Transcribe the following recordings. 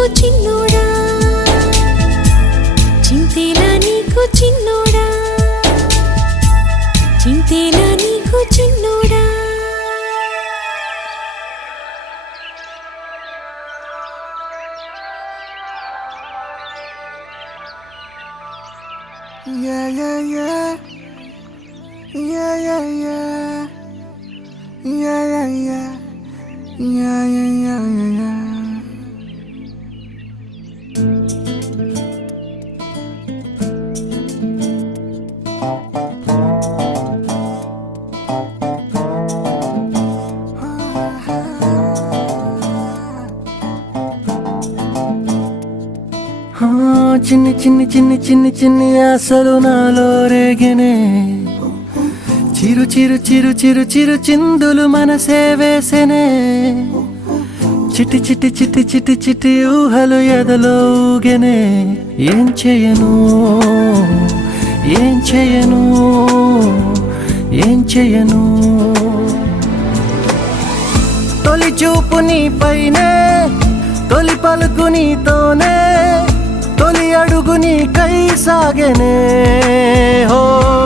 నీకు చిన్నోడా చింతేలా నీకు చిన్నోడా చింతేలా నీకు చిన్నోడా Yeah, yeah, yeah. Yeah, yeah, yeah. Yeah, yeah, yeah. Yeah, yeah, yeah, yeah, yeah. చిన్ని చిన్ని చిన్ని చిన్ని చిన్ని ఆశలు నాలో రేగనే చిరు చిరు చిరు చిరు చిరు చిందులు మనసే వేసెనే చిట్టి చిట్టి చిట్టి చిట్టి చిట్టి ఊహలు ఎదలో ఊగెనే ఏం చేయను ఏం చేయను ఏం చేయను తొలి చూపు నీ పైనే తొలి పలుకు నీతోనే తొలి అడుగు నీకై సాగెనే హో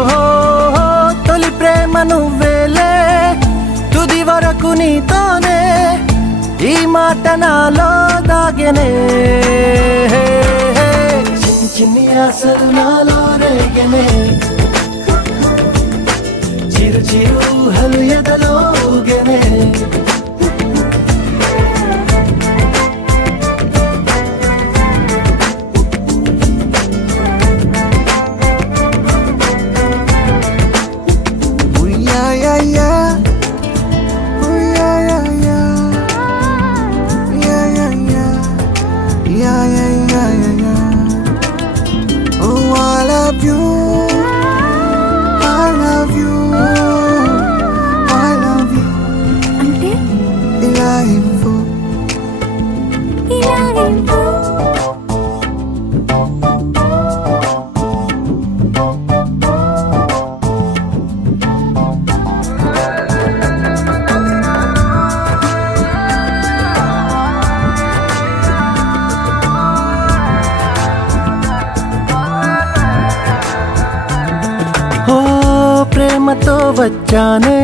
హో హో తొలి ప్రేమ నువ్వేలే తుది వరకు నీతోనే ఈ మాట నాలో దాగెనే చిన్ని చిన్ని ఆశలు నాలో రేగెనే చిరు చిరు ఊహలు ఎదలో ఊగెనే ప్రేమతో వచ్చానే